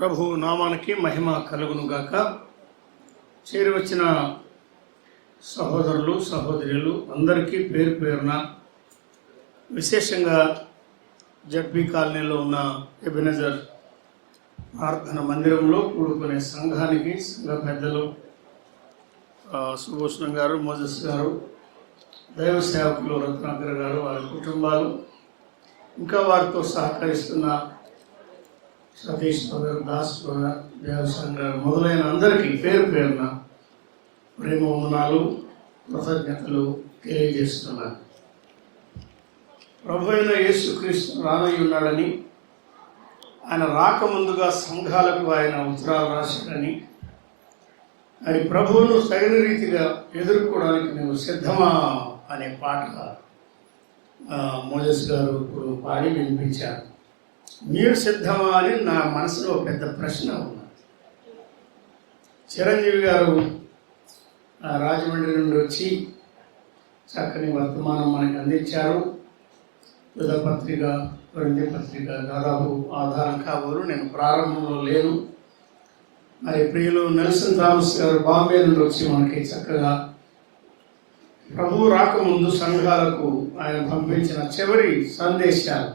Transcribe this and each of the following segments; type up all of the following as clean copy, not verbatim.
ప్రభు నామానికి మహిమ కలుగును గాక. చేరివచ్చిన సహోదరులు సహోదరులు అందరికీ పేరు పేరున, విశేషంగా జడ్పీ కాలనీలో ఉన్న ఎబెనెజర్ ప్రార్థన మందిరంలో కూడుకునే సంఘానికి, సంఘ పెద్దలు సుభూషణం గారు, మోజస్ గారు, దైవ సేవకులు రత్నాకర్ గారు, వారి కుటుంబాలు, ఇంకా వారితో సహకరిస్తున్న సతీష్ బ్రదర్, దాస్ బ్రదర్, దేవసాన్ గారు మొదలైన అందరికీ పేరు పేరున ప్రేమ వందనాలు, కృతజ్ఞతలు తెలియజేస్తున్నాను. ప్రభు అయిన యేసుక్రీస్తు రానయ్య ఉన్నాడని, ఆయన రాకముందుగా సంఘాలకు ఆయన ఉత్తరాలు రాశాడని, అది ప్రభువును తగిన రీతిగా ఎదుర్కోవడానికి నువ్వు సిద్ధమా అనే పాట మోజస్ గారు ఇప్పుడు పాడి వినిపించారు. మీరు సిద్ధమా అని నా మనసులో పెద్ద ప్రశ్న ఉన్నది. చిరంజీవి గారు రాజమండ్రి నుండి వచ్చి చక్కని వర్తమానం మనకు అందించారు. యుధ పత్రిక, కొరింథీ పత్రిక దాదాపు ఆధారం కాబోలు. నేను ప్రారంభంలో లేను. మరి ప్రియులు నెల్సన్ థామస్ గారు బాంబే నుండి వచ్చి మనకి చక్కగా ప్రభు రాకముందు సంఘాలకు ఆయన పంపించిన చివరి సందేశాలు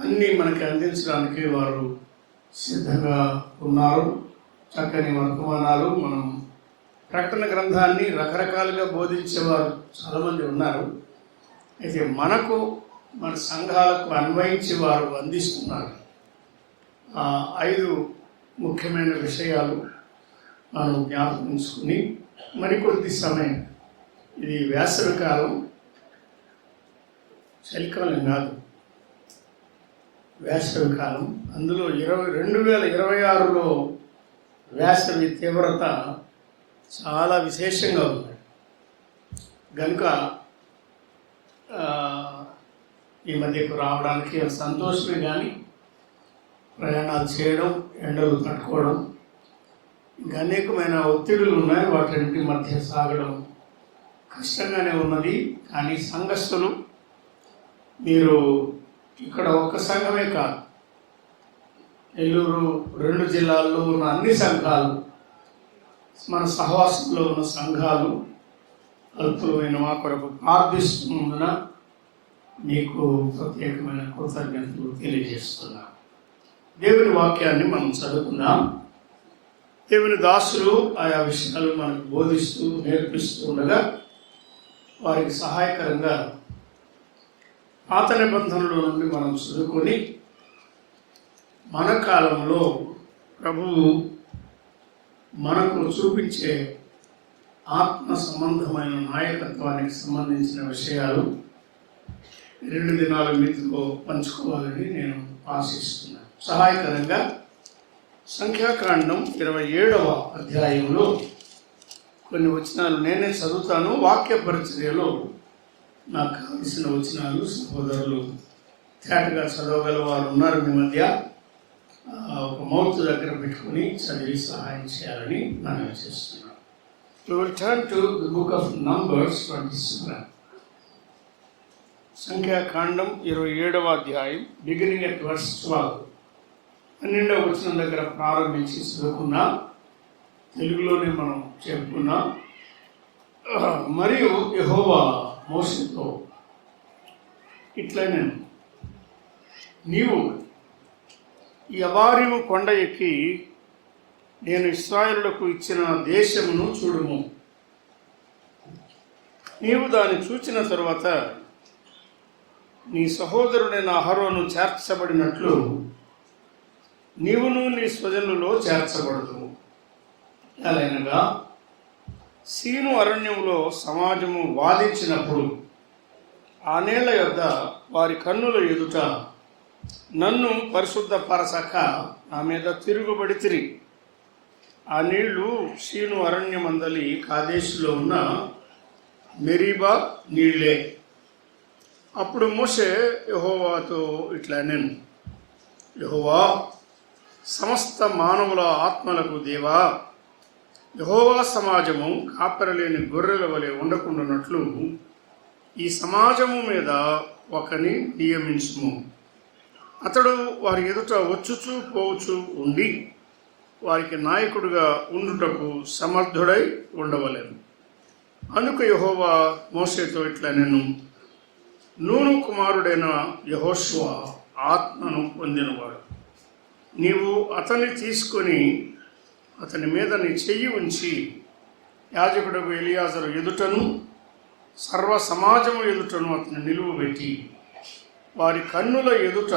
అన్నీ మనకి అందించడానికి వారు సిద్ధంగా ఉన్నారు. చక్కని వర్తమానాలు, మనం ప్రకటన గ్రంథాన్ని రకరకాలుగా బోధించేవారు చాలామంది ఉన్నారు. అయితే మనకు, మన సంఘాలకు అన్వయించి వారు అందిస్తున్నారు. 5 ముఖ్యమైన విషయాలు మనం జ్ఞాపకించుకుని మరికొద్ది సమయం, ఇది వేసవి కాలం, చలికాలం కాదు, వేసవి కాలం. అందులో 2026లో వేసవి తీవ్రత చాలా విశేషంగా ఉంది. కనుక ఈ మధ్యకు రావడానికి సంతోషమే, కానీ ప్రయాణాలు చేయడం, ఎండలు తట్టుకోవడం, ఇంకా అనేకమైన ఒత్తిడులు ఉన్నాయి. వాటి మధ్య సాగడం కష్టంగానే ఉన్నది. కానీ సంఘస్థులు, మీరు ఇక్కడ ఒక్క సంఘమే కాదు, నెల్లూరు 2 జిల్లాల్లో ఉన్న అన్ని సంఘాలు, మన సహవాసంలో ఉన్న సంఘాలు అల్పులమైన మా కొరకు ప్రార్థిస్తున్నందున మీకు ప్రత్యేకమైన కృతజ్ఞతలు తెలియజేస్తున్నాం. దేవుని వాక్యాన్ని మనం చదువుకుందాం. దేవుని దాసులు ఆయా విషయాలు మనకు బోధిస్తూ నేర్పిస్తూ ఉండగా వారికి సహాయకరంగా పాత నిబంధనల నుండి మనం చదువుకొని మన కాలంలో ప్రభువు మనకు చూపించే ఆత్మ సంబంధమైన నాయకత్వానికి సంబంధించిన విషయాలు 2 దినాల మీతో పంచుకోవాలని నేను ఆశిస్తున్నాను. సహాయకరంగా సంఖ్యాకాండం 27వ అధ్యాయంలో కొన్ని వచనాలు నేనే చదువుతాను. వాక్య పరిచర్యలో నాకు కావలసిన వచనాలు సహోదరులు తేటగా చదవగల వారు ఉన్నారు మీ మధ్య. ఒక మౌత్ దగ్గర పెట్టుకుని చదివి సహాయం చేయాలని మనం చేస్తున్నాం. We will turn to the book of Numbers 27. సంఖ్యాకాండం 27వ అధ్యాయం, బిగినింగ్ at verse 12. 12వ వచనం దగ్గర ప్రారంభించి చదువుకున్నాం. తెలుగులోనే మనం చెప్పుకున్నాం. మరియు యెహోవా మోషేతో ఇట్లనే, నీవు ఈ అబారీము కొండ ఎక్కి నేను ఇశ్రాయేలులకు ఇచ్చిన దేశమును చూడుము. నీవు దాన్ని చూచిన తరువాత నీ సహోదరుడైన అహరోను చేర్చబడినట్లు నీవును నీ స్వజనులలో చేర్చబడదు. ఎలాగనగా సీను అరణ్యంలో సమాజము వాదించినప్పుడు ఆ నేల యొద్ద వారి కన్నుల ఎదుట నన్ను పరిశుద్ధపరచక నా మీద తిరుగుబడితిరి. ఆ నీళ్లు సీను అరణ్యమందలి కాదేశులో ఉన్న మెరీబా నీళ్లే. అప్పుడు మోషే యెహోవాతో ఇట్లా నేను, యెహోవా, సమస్త మానవుల ఆత్మలకు దేవా, యెహోవా సమాజము కాపరలేని గొర్రెల వలె ఉండకుండానట్లు ఈ సమాజము మీద ఒకని నియమించుము. అతడు వారి ఎదుట వచ్చుచూ పోవచ్చు ఉండి వారికి నాయకుడిగా ఉండుటకు సమర్థుడై ఉండవలెను. అందుకు యెహోవా మోషేతో ఇట్లా, నేను నూను కుమారుడైన యెహోషువ ఆత్మను పొందినవాడు. నీవు అతన్ని తీసుకొని అతని మీద నీ చెయ్యి ఉంచి యాజకుడు ఎలియాజరు ఎదుటను సర్వ సమాజము ఎదుటను అతని నిలువబెట్టి వారి కన్నుల ఎదుట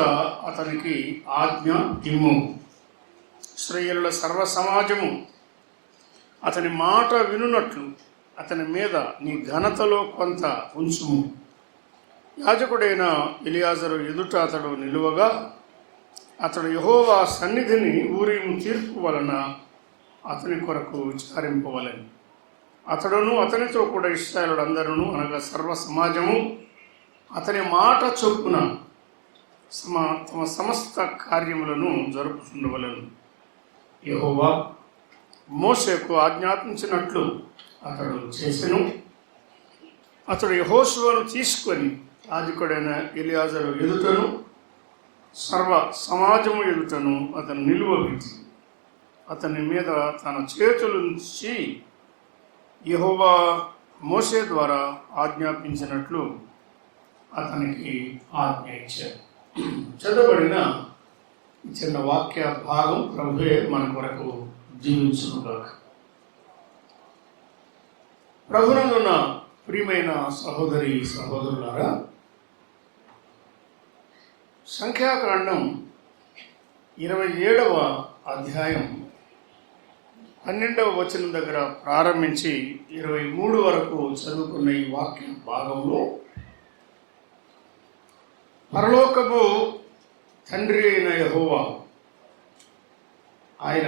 అతనికి ఆజ్ఞ ఇమ్ము. ఇశ్రాయేలుల సర్వ సమాజము అతని మాట వినున్నట్లు అతని మీద నీ ఘనతలో కొంత ఉంచుము. యాజకుడైన ఎలియాజరు ఎదుట అతడు నిలువగా అతడు యెహోవా సన్నిధిని ఊరీము తీర్పు వలన అతని కొరకు విచారింపవలెను. అతడును అతనితో కూడా ఇశ్రాయేలులందరూ అనగా సర్వ సమాజము అతని మాట చొప్పున తమ సమస్త కార్యములను జరుపుతుండవలెను. యెహోవా మోషేకు ఆజ్ఞాపించినట్లు అతడు చేసెను. అతడు యెహోషువను తీసుకొని యాజకుడైన ఎలియాజరు ఎదుటను సర్వ సమాజము ఎదుటను అతను నిలువబెట్టి అతని మీద తన చేతులుంచి యెహోవా మోషే ద్వారా ఆజ్ఞాపించినట్లు అతనికి ఆజ్ఞ ఇచ్చాడు. చదవబడిన చిన్న వాక్య భాగం ప్రభువే మన కొరకు జీవించుగాక. ప్రభువునందున్న ప్రియమైన సహోదరి సహోదరులారా, సంఖ్యాకాండం 27వ అధ్యాయం 12వ వచనం దగ్గర ప్రారంభించి 23 వరకు చదువుకున్న ఈ వాక్య భాగంలో పరలోకపు తండ్రి అయిన యెహోవా ఆయన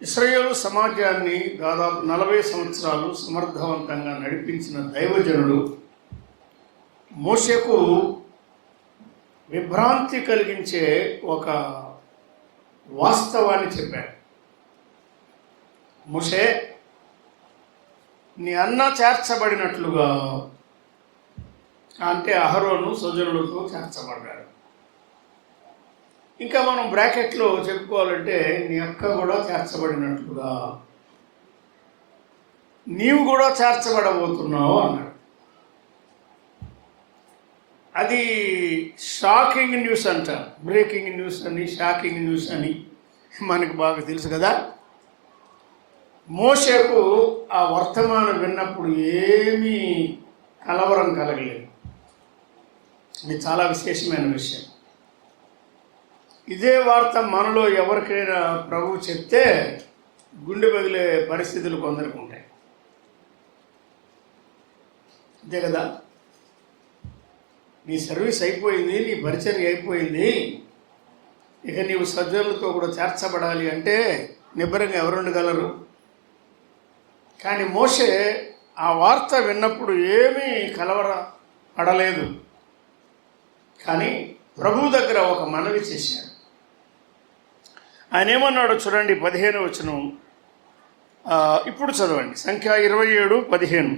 ఇశ్రాయేలు సమాజాన్ని దాదాపు 40 సంవత్సరాలు సమర్థవంతంగా నడిపించిన దైవజనుడు మోషేకు విభ్రాంతి కలిగించే ఒక వాస్తవాన్ని చెప్పాడు. మోషే, నీ అన్న చేర్చబడినట్లుగా, అంటే అహరోను సోదరులతో చేర్చబడ్డాడు. ఇంకా మనం బ్రాకెట్లో చెప్పుకోవాలంటే నీ అక్క కూడా చేర్చబడినట్లుగా నీవు కూడా చేర్చబడబోతున్నావు అన్నాడు. అది షాకింగ్ న్యూస్ అంట. బ్రేకింగ్ న్యూస్ అని, షాకింగ్ న్యూస్ అని మనకు బాగా తెలుసు కదా. మోషేకు ఆ వర్తమానం విన్నప్పుడు ఏమీ కలవరం కలగలేదు. ఇది చాలా విశేషమైన విషయం. ఇదే వార్త మనలో ఎవరికైనా ప్రభువు చెప్తే గుండె పగిలే పరిస్థితులు కొందరికి ఉంటాయి. అంతే కదా. నీ సర్వీస్ అయిపోయింది, నీ పరిచర్య అయిపోయింది, ఇక నీవు సజ్జనులతో కూడా చేర్చబడాలి అంటే నిబ్బరంగా ఎవరు ఉండగలరు? కానీ మోషే ఆ వార్త విన్నప్పుడు ఏమీ కలవర పడలేదు. కానీ ప్రభువు దగ్గర ఒక మనవి చేశాడు. ఆయన ఏమన్నాడో చూడండి, 15వ వచనం ఇప్పుడు చదవండి. సంఖ్య 27:15,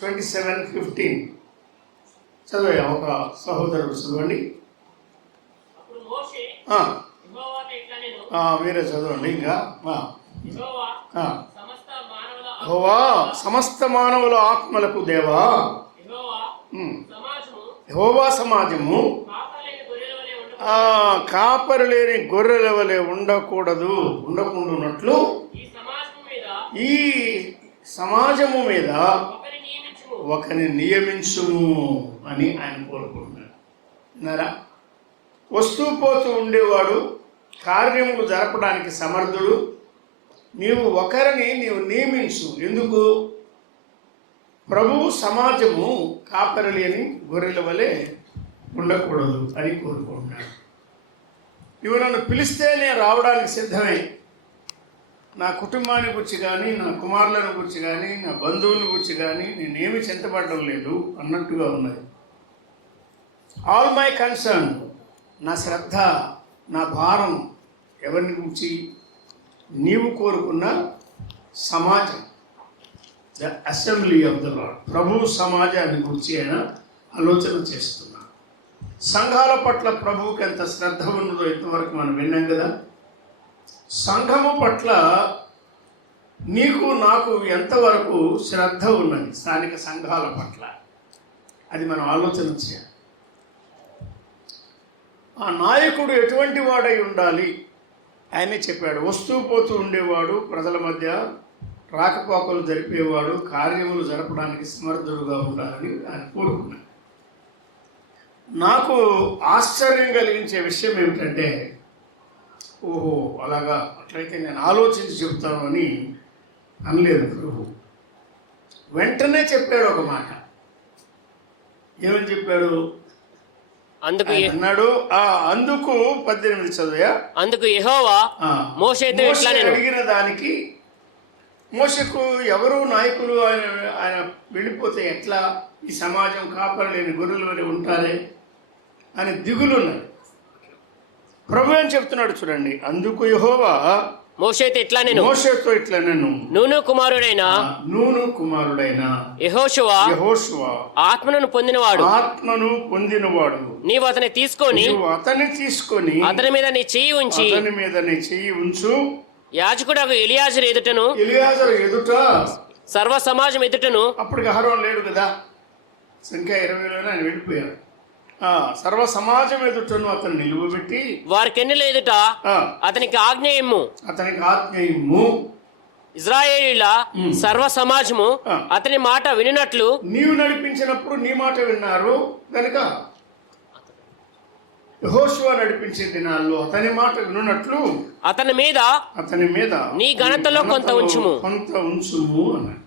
27:15 చదివే ఒక సహోదరుడు చదవండి. మీరే చదవండి. ఇంకా యెహోవా సమస్త మానవుల ఆత్మలకు దేవా, యెహోవా సమాజము కాపరి లేని గొర్రెల వలె ఉండకుండానట్లు ఈ సమాజము మీద ఒకరిని నియమించుము అని ఆయన కోరుకుంటున్నాడు. విన్నారా? వస్తూ పోతూ ఉండేవాడు, కార్యములు జరపడానికి సమర్థుడు. నీవు ఒకరిని నియమించు. ఎందుకు? ప్రభువు సమాజము కాపరి లేని గొర్రెల వలె ఉండకూడదు అని కోరుకుంటున్నాడు. నువ్వు నన్ను పిలిస్తే నేను రావడానికి సిద్ధమే. నా కుటుంబాన్ని గురించి కానీ, నా కుమారులను గురించి కానీ, నా బంధువుల గురించి కానీ నేనేమి చింతపడడం లేదు అన్నట్టుగా ఉన్నది. ఆల్ మై కన్సర్న్, నా శ్రద్ధ, నా భారం ఎవరిని గురించి? నీవు కోరుకున్న సమాజం, the assembly of the Lord, ప్రభు సమాజాన్ని గురించి ఆయన ఆలోచన చేస్తున్నా. సంఘాల పట్ల ప్రభువుకి ఎంత శ్రద్ధ ఉన్నదో ఇంతవరకు మనం విన్నాం కదా. సంఘము పట్ల నీకు నాకు ఎంతవరకు శ్రద్ధ ఉన్నది స్థానిక సంఘాల పట్ల, అది మనం ఆలోచన చేయాలి. ఆ నాయకుడు ఎటువంటి వాడై ఉండాలి ఆయనే చెప్పాడు. వస్తూ పోతూ ఉండేవాడు, ప్రజల మధ్య రాకపోకలు జరిపేవాడు, కార్యములు జరపడానికి సమర్థుడుగా ఉండాలని ఆయన కోరుకున్నాడు. నాకు ఆశ్చర్యం కలిగించే విషయం ఏమిటంటే, ఓహో అలాగా, అట్లయితే నేను ఆలోచించి చెప్తాను అని అనలేదు ప్రభు. వెంటనే చెప్పాడు ఒక మాట. ఏమని చెప్పాడు? అన్నాడు అందుకు 18 చదువా. అందుకు యెహోవా మోషేతో ఇట్లా అడిగిన దానికి, మోషకు ఎవరు నాయకులు ఆయన వెళ్ళిపోతే ఎట్లా, ఈ సమాజం కాపరలేని గొర్రెల వలె ఉంటారే అని దిగులున్నాడు. ప్రభు ఏం చెప్తున్నాడు చూడండి. అందుకు యెహోవా మోషేతో ఇట్లా నేను నూను కుమారుడైన యెహోషువ ఆత్మను పొందినవాడు నీవు అతన్ని తీసుకొని అతని మీద నీ చెయ్యి ఉంచు యాజకుడు ఎలియాజరు ఎదుట సర్వ సమాజం ఎదుటను. అప్పటికి అహరోను లేడు కదా, సంఖ్య 20 ఆయన వెళ్ళిపోయాడు. సర్వ సమాజం ఎదుటను అతను నిలువబెట్టి వారికెన్నుల ఎదుట అతనికి ఆజ్ఞేయము ఇజ్రాయేలీల సర్వ సమాజము అతని మాట వినినట్లు నీవు నడిపించినప్పుడు నీ మాట విన్నారు కనుక యెహోషువ నడిపించే దినాల్లో అతని మాట వినున్నట్లు అతని మీద నీ ఘనతలో కొంత ఉంచుము అన్నాడు.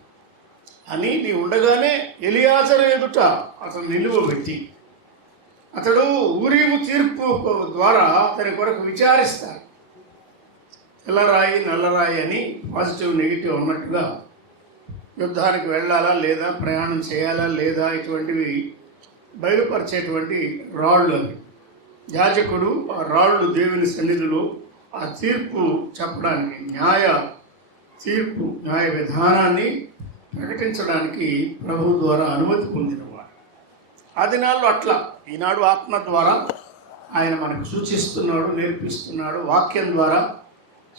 అని నీ ఉండగానే ఎలియాజరు ఎదుట అతను నిలువబెట్టి, అతడు ఊరీము తీర్పు ద్వారా అతని కొరకు విచారిస్తాడు. తెల్లరాయి నల్లరాయి అని పాజిటివ్ నెగిటివ్ అన్నట్టుగా యుద్ధానికి వెళ్ళాలా లేదా, ప్రయాణం చేయాలా లేదా, ఇటువంటివి బయలుపరిచేటువంటి రాళ్ళు అని. యాజకుడు ఆ రాళ్ళు దేవుని సన్నిధిలో ఆ తీర్పు చెప్పడానికి, న్యాయ విధానాన్ని ప్రకటించడానికి ప్రభు ద్వారా అనుమతి పొందినవాడు. ఆ దినాల్లో అట్లా. ఈనాడు ఆత్మ ద్వారా ఆయన మనకు సూచిస్తున్నాడు, నేర్పిస్తున్నాడు, వాక్యం ద్వారా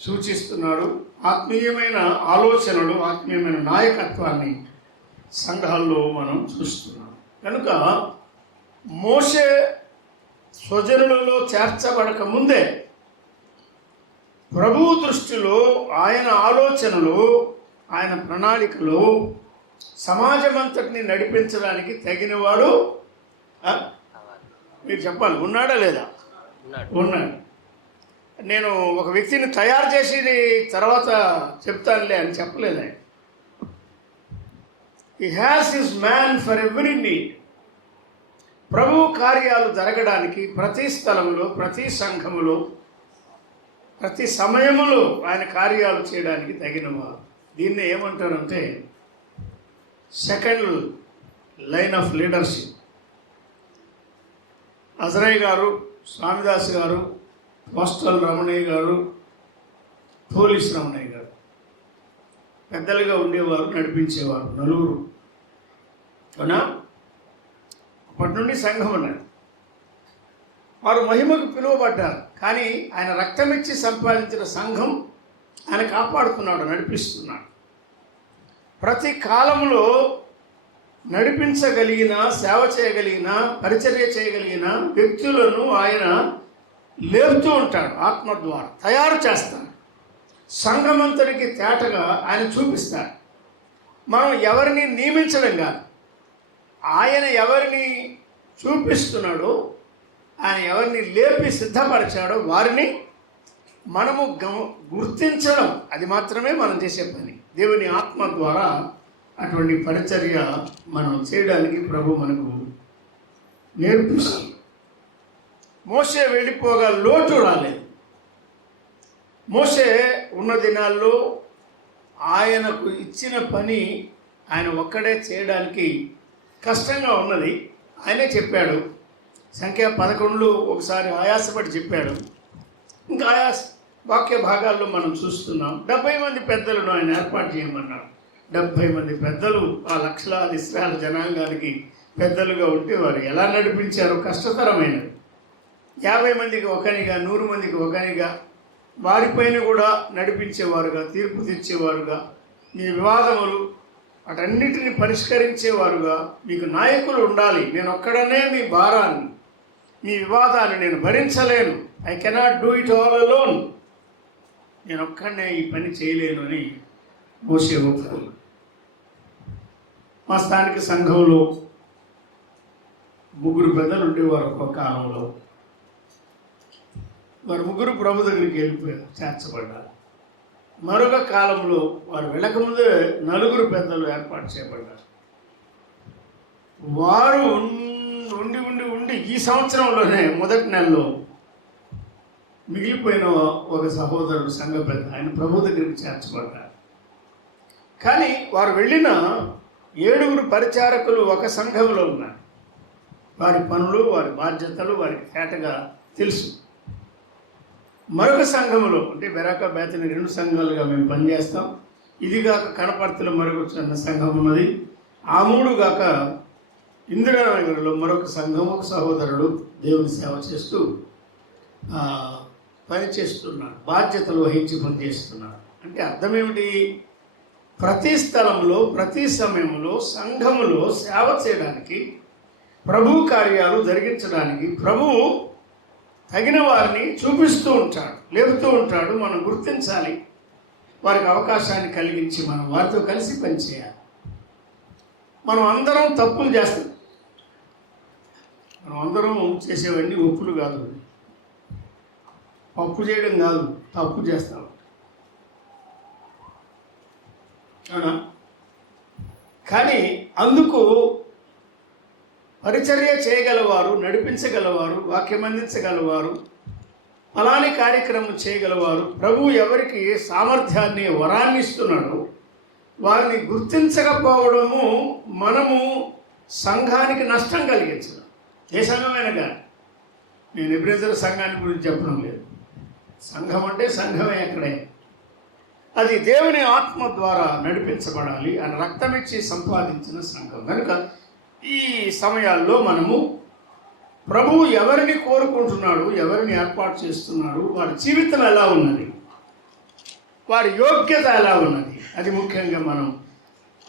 సూచిస్తున్నాడు. ఆత్మీయమైన ఆలోచనలు, ఆత్మీయమైన నాయకత్వాన్ని సంఘాల్లో మనం చూస్తున్నాం. కనుక మోషే స్వజనులలో చేర్చబడక ముందే ప్రభువు దృష్టిలో, ఆయన ఆలోచనలో, ఆయన ప్రణాళికలో సమాజమంతటిని నడిపించడానికి తగినవాడు. మీరు చెప్పాలి, ఉన్నాడా లేదా? ఉన్నాడు. నేను ఒక వ్యక్తిని తయారు చేసి తర్వాత చెప్తానులే అని చెప్పలేదు ఆయన. He has his man for every need. ప్రభు కార్యాలు జరగడానికి ప్రతి స్థలంలో, ప్రతి సంఘములో, ప్రతి సమయములో ఆయన కార్యాలు చేయడానికి తగినవారు. దీన్ని ఏమంటారంటే second line of leadership. Azariah గారు, స్వామిదాస్ గారు, పోస్టల్ రమణయ్య గారు, పోలీస్ రమణయ్య గారు పెద్దలుగా ఉండేవారు, నడిపించేవారు. నలుగురు అవునా? అప్పటి నుండి సంఘం ఉన్నది. వారు మహిమకు పిలువబడ్డారు. కానీ ఆయన రక్తమిచ్చి సంపాదించిన సంఘం ఆయన కాపాడుతున్నాడు, నడిపిస్తున్నాడు. ప్రతి కాలంలో నడిపించగలిగిన, సేవ చేయగలిగిన, పరిచర్య చేయగలిగిన వ్యక్తులను ఆయన లేపుతూ ఉంటాడు. ఆత్మ ద్వారా తయారు చేస్తాడు. సంఘమంతరికి తేటగా ఆయన చూపిస్తాడు. మనం ఎవరిని నియమించడం కాదు, ఆయన ఎవరిని చూపిస్తున్నాడో, ఆయన ఎవరిని లేపి సిద్ధపరిచాడో వారిని మనము గుర్తించడం, అది మాత్రమే మనం చేసే పని. దేవుని ఆత్మ ద్వారా అటువంటి పరిచర్య మనం చేయడానికి ప్రభు మనకు నేర్పిస్తుంది. మోషే వెళ్ళిపోగా లోటు రాలేదు. మోషే ఉన్న దినాల్లో ఆయనకు ఇచ్చిన పని ఆయన ఒక్కడే చేయడానికి కష్టంగా ఉన్నది. ఆయనే చెప్పాడు. సంఖ్య 11 ఒకసారి ఆయాసపడి చెప్పాడు. ఇంకా వాక్య భాగాల్లో మనం చూస్తున్నాం. 70 మంది పెద్దలను ఆయన ఏర్పాటు చేయమన్నాడు. 70 మంది పెద్దలు ఆ లక్షలాది ఇశ్రాయేలు జనాంగానికి పెద్దలుగా ఉంటే వారు ఎలా నడిపించారో కష్టతరమైనది. 50 మందికి ఒకనిగా, 100 మందికి ఒకనిగా, వారిపైన కూడా నడిపించేవారుగా, తీర్పు తెచ్చేవారుగా, మీ వివాదములు వాటన్నిటిని పరిష్కరించేవారుగా మీకు నాయకులు ఉండాలి. నేను ఒక్కడనే మీ భారాన్ని, మీ వివాదాన్ని నేను భరించలేను. I cannot do it all alone. నేను ఒక్కడనే ఈ పని చేయలేను అని మోషే ఒప్పుకున్నాడు. మా స్థానిక సంఘంలో 3 పెద్దలు ఉండేవారు. ఒక కాలంలో వారు 3 ప్రభు దగ్గరికి వెళ్ళిపోయారు, చేర్చబడ్డారు. మరొక కాలంలో వారు వెళ్ళకముందే 4 పెద్దలు ఏర్పాటు చేయబడ్డారు. వారు ఉండి ఉండి ఉండి ఈ సంవత్సరంలోనే మొదటి నెలలో మిగిలిపోయిన ఒక సహోదరుడు, సంఘ పెద్ద, ఆయన ప్రభు దగ్గరికి చేర్చబడ్డారు. కానీ వారు వెళ్ళిన 7 పరిచారకులు ఒక సంఘంలో ఉన్నారు. వారి పనులు, వారి బాధ్యతలు వారికి తేటగా తెలుసు. మరొక సంఘములో, అంటే బెరాక బేతని 2 సంఘాలుగా మేము పనిచేస్తాం. ఇదిగాక కనపర్తిలో మరొక చిన్న సంఘం ఉన్నది. ఆ 3 గాక ఇందిరానగర్లో మరొక సంఘం, ఒక సహోదరుడు దేవుని సేవ చేస్తూ పనిచేస్తున్నారు, బాధ్యతలు వహించి పనిచేస్తున్నారు. అంటే అర్థం ఏమిటి? ప్రతి స్థలంలో, ప్రతి సమయంలో సంఘములో సేవ చేయడానికి, ప్రభు కార్యాలు జరిగించడానికి ప్రభువు తగిన వారిని చూపిస్తూ ఉంటాడు, లేపుతూ ఉంటాడు. మనం గుర్తించాలి, వారికి అవకాశాన్ని కలిగించి మనం వారితో కలిసి పనిచేయాలి. మనం అందరం తప్పులు చేస్తాం. మనం అందరం చేసేవన్నీ ఒప్పులు కాదు, పప్పు చేయడం కాదు, తప్పు చేస్తాం. అవునా? కానీ అందుకు పరిచర్య చేయగలవారు, నడిపించగలవారు, వాక్యం అందించగలవారు, అలానే కార్యక్రమం చేయగలవారు. ప్రభువు ఎవరికి ఏ సామర్థ్యాన్ని, వరాన్ని ఇస్తున్నాడో వారిని గుర్తించకపోవడము మనము సంఘానికి నష్టం కలిగించడం. ఏ సంఘమైనా కానీ, నేను ఎబ్రేజర్ సంఘాన్ని గురించి చెప్పడం లేదు. సంఘం అంటే సంఘమే ఎక్కడే. అది దేవుని ఆత్మ ద్వారా నడిపించబడాలి. అని రక్తమిచ్చి సంపాదించిన సంఘం. కనుక ఈ సమయాల్లో మనము ప్రభువు ఎవరిని కోరుకుంటున్నాడు, ఎవరిని ఏర్పాటు చేస్తున్నాడు, వారి జీవితం ఎలా ఉన్నది, వారి యోగ్యత ఎలా ఉన్నది, అది ముఖ్యంగా మనం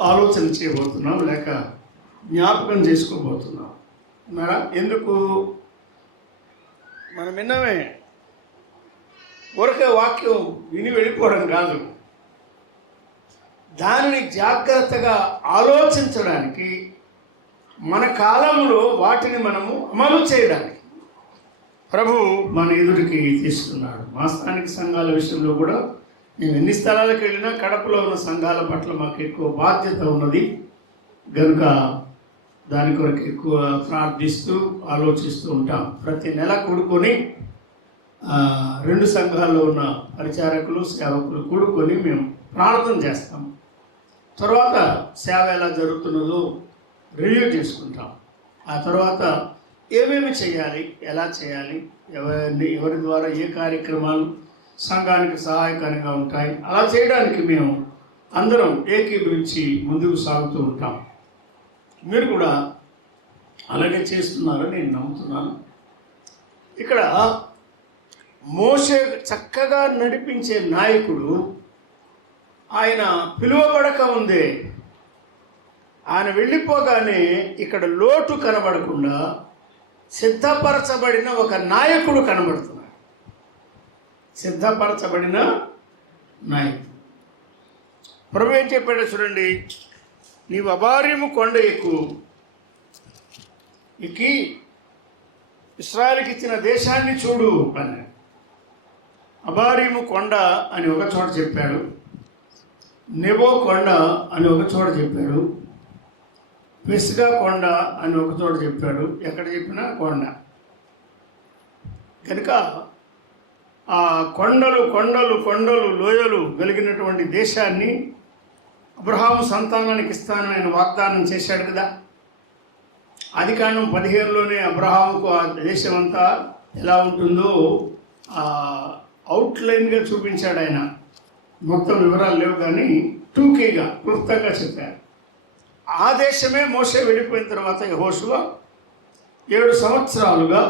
ఆలోచన చేయబోతున్నాం, లేక జ్ఞాపకం చేసుకోబోతున్నాం. మరా ఎందుకు మనం విన్నమే ఊరకే వాక్యం విని వెళ్ళిపోవడం కాదు, దానిని జాగ్రత్తగా ఆలోచించడానికి, మన కాలంలో వాటిని మనము అమలు చేయడానికి ప్రభువు మన ఎదుటికి తీసుకున్నాడు. మా స్థానిక సంఘాల విషయంలో కూడా మేము ఎన్ని స్థలాలకు వెళ్ళినా కడపలో ఉన్న సంఘాల పట్ల మాకు ఎక్కువ బాధ్యత ఉన్నది. కనుక దాని కొరకు ఎక్కువ ప్రార్థిస్తూ ఆలోచిస్తూ ఉంటాం. ప్రతి నెల కూడుకొని 2 సంఘాల్లో ఉన్న పరిచారకులు, సేవకులు కూడుకొని మేము ప్రార్థన చేస్తాం. తర్వాత సేవ ఎలా జరుగుతున్నదో రివ్యూ చేసుకుంటాం. ఆ తర్వాత ఏమేమి చేయాలి, ఎలా చేయాలి, ఎవరి ద్వారా ఏ కార్యక్రమాలు సంఘానికి సహాయకరంగా ఉంటాయి, అలా చేయడానికి మేము అందరం ఏకీభవించి ముందుకు సాగుతూ ఉంటాం. మీరు కూడా అలాగే చేస్తున్నారని నేను నమ్ముతున్నాను. ఇక్కడ మోషే చక్కగా నడిపించే నాయకుడు, ఆయన పిలువబడక ఉందే, ఆయన వెళ్ళిపోగానే ఇక్కడ లోటు కనబడకుండా సిద్ధపరచబడిన ఒక నాయకుడు కనబడుతున్నాడు. సిద్ధపరచబడిన నాయకుడు. ప్రభు ఏం చెప్పాడో చూడండి. నీవు అబారీము కొండ ఎక్కి ఇశ్రాయేలుకి ఇచ్చిన దేశాన్ని చూడు అన్నాడు. అబారీము కొండ అని ఒక చోట చెప్పాడు, నెబో కొండ అని ఒక చోట చెప్పాడు, పిస్గా కొండ అని ఒక చోట చెప్పాడు. ఎక్కడ చెప్పినా కొండ. కనుక ఆ కొండలు కొండలు కొండలు లోయలు కలిగినటువంటి దేశాన్ని అబ్రహాము సంతానానికి ఇస్తాను ఆయన వాగ్దానం చేశాడు కదా. ఆదికాండం 15లోనే అబ్రహాముకు ఆ దేశం అంతా ఎలా ఉంటుందో అవుట్లైన్గా చూపించాడు ఆయన. మొత్తం వివరాలు లేవు కానీ టూకీగా క్లుప్తంగా చెప్పారు. ఆ దేశమే మోషే వెళ్ళిపోయిన తర్వాత యెహోషువ 7 సంవత్సరాలుగా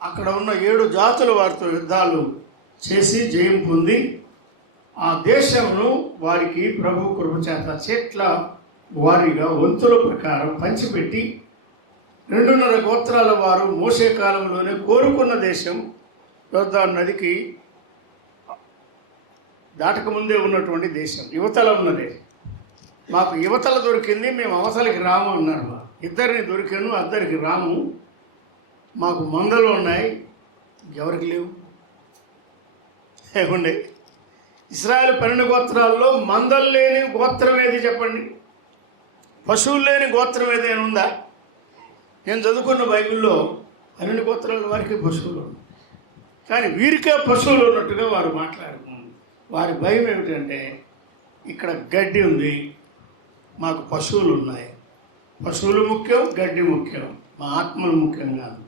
అక్కడ ఉన్న 7 జాతుల వారితో యుద్ధాలు చేసి జయం పొంది ఆ దేశమును వారికి ప్రభు కృప చేత చెట్ల వారిగా వంతుల ప్రకారం పంచిపెట్టి 2.5 గోత్రాల వారు మోషే కాలంలోనే కోరుకున్న దేశం యోర్దాను నదికి దాటకముందే ఉన్నటువంటి దేశం, యువతల ఉన్నదే. మాకు యువతల దొరికింది, మేము అవతలకి రాము అన్నారు. ఇద్దరిని దొరికాను, అద్దరికి రాము. మాకు మందలు ఉన్నాయి, ఎవరికి లేవు. ఏమండి, ఇశ్రాయేలు 12 గోత్రాల్లో మందలు లేని గోత్రం ఏది చెప్పండి? పశువులు లేని గోత్రం ఏదైనా ఉందా? నేను చదువుకున్న బైబిల్లో 12 గోత్రాల వారికి పశువులు ఉన్నాయి, కానీ వీరికే పశువులు ఉన్నట్టుగా వారు మాట్లాడుతున్నారు. వారి భయం ఏమిటంటే, ఇక్కడ గడ్డి ఉంది, మాకు పశువులు ఉన్నాయి. పశువులు ముఖ్యం, గడ్డి ముఖ్యం, మా ఆత్మలు ముఖ్యం కాదు.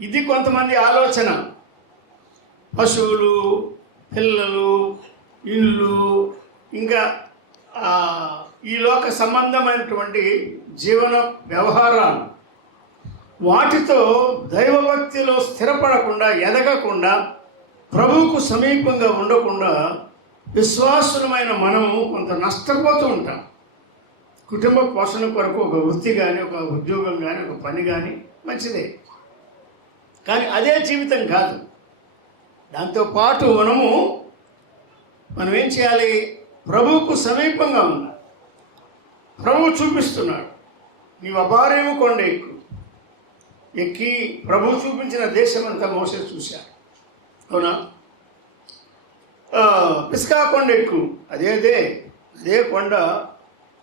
ఇది కొంతమంది ఆలోచన. పశువులు, పిల్లలు, ఇల్లు, ఇంకా ఈ లోక సంబంధమైనటువంటి జీవన వ్యవహారాలు, వాటితో దైవభక్తిలో స్థిరపడకుండా, ఎదగకుండా, ప్రభువుకు సమీపంగా ఉండకుండా విశ్వాసులమైన మనము కొంత నష్టపోతూ ఉంటాం. కుటుంబ పోషణ కొరకు ఒక వృత్తి కానీ, ఒక ఉద్యోగం కానీ, ఒక పని కానీ మంచిదే, కానీ అదే జీవితం కాదు. దాంతోపాటు మనం ఏం చేయాలి? ప్రభువుకు సమీపంగా ఉండాలి. ప్రభువు చూపిస్తున్నాడు, నీవు అబారేము కొండ ఎక్కి ప్రభువు చూపించిన దేశం అంతా మోసే చూశాడు. అవునా? పిస్కా కొండ ఎక్కు, అదే కొండ.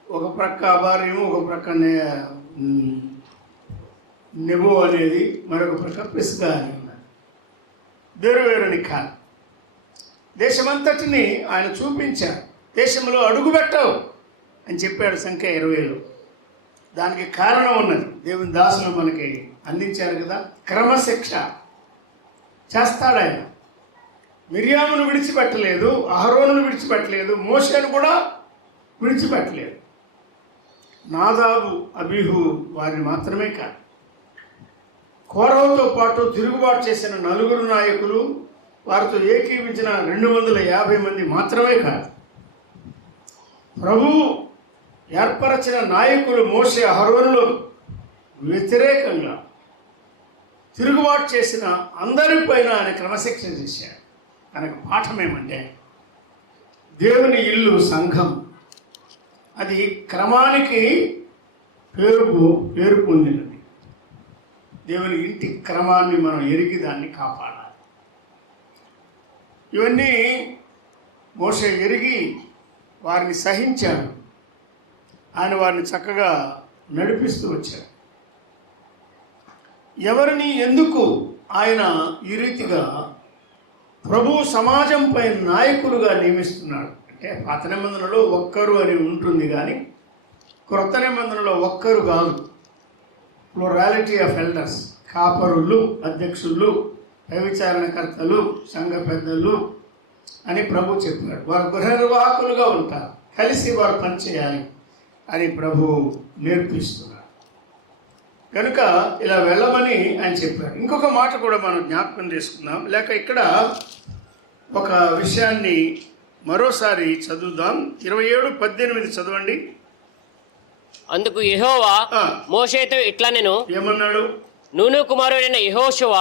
ఒక ప్రక్క అబారేము, ఒక ప్రక్క నెబో అనేది, మరొక ప్రక్క పిస్కా అని ఉన్నది. వేరువేరుని కాదు. దేశమంతటిని ఆయన చూపించాడు. దేశంలో అడుగు పెట్టవు అని చెప్పాడు సంఖ్య 20లో. దానికి కారణం ఉన్నది. దేవుని దాసులు మనకి అందించారు కదా, క్రమశిక్ష చేస్తాడు ఆయన. మిర్యామును విడిచిపెట్టలేదు, అహరోనును విడిచిపెట్టలేదు, మోషేను కూడా విడిచిపెట్టలేదు. నాదాబు, అబీహు వారిని మాత్రమే కాదు, కోరహుతో పాటు తిరుగుబాటు చేసిన 4 నాయకులు, వారితో ఏకీవించిన 250 మంది మాత్రమే కాదు, ప్రభు ఏర్పరచిన నాయకులు మోషే, అహరోనులు వ్యతిరేకంగా తిరుగుబాటు చేసిన అందరిపైన ఆయన క్రమశిక్షణ చేశాడు. ఆయనకు పాఠం ఏమంటే, దేవుని ఇల్లు సంఘం, అది క్రమానికి పేరు పొందినది. దేవుని ఇంటి క్రమాన్ని మనం ఎరిగి దాన్ని కాపాడాలి. ఇవన్నీ మోషే ఎరిగి వారిని సహించాడు. ఆయన వారిని చక్కగా నడిపిస్తూ వచ్చాడు. ఎవరిని ఎందుకు ఆయన ఈ రీతిగా ప్రభు సమాజంపై నాయకులుగా నియమిస్తున్నాడు అంటే, పాత నిబంధనలో ఒక్కరు అని ఉంటుంది, కానీ క్రొత్త నిబంధనలో ఒక్కరు కాదు, ప్లూరాలిటీ ఆఫ్ ఎల్డర్స్. కాపరులు, అధ్యక్షులు, వ్యభిచారణకర్తలు, సంఘ పెద్దలు అని ప్రభు చెప్పాడు. వారు గృహ నిర్వాహకులుగా ఉంటారు, కలిసి వారు పనిచేయాలి అని ప్రభు నేర్పిస్తున్నాడు. కనుక ఇలా వెళ్ళమని ఆయన చెప్పాడు. ఇంకొక మాట కూడా మనం జ్ఞాపకం చేసుకుందాం, లేక ఇక్కడ ఒక విషయాన్ని మరోసారి చదువుదాం. 27:18 చదవండి. అందుకు యెహోవా మోషేతో ఇట్లా నేను ఏమన్నాడు? నూను కుమారుడైన యెహోషువ,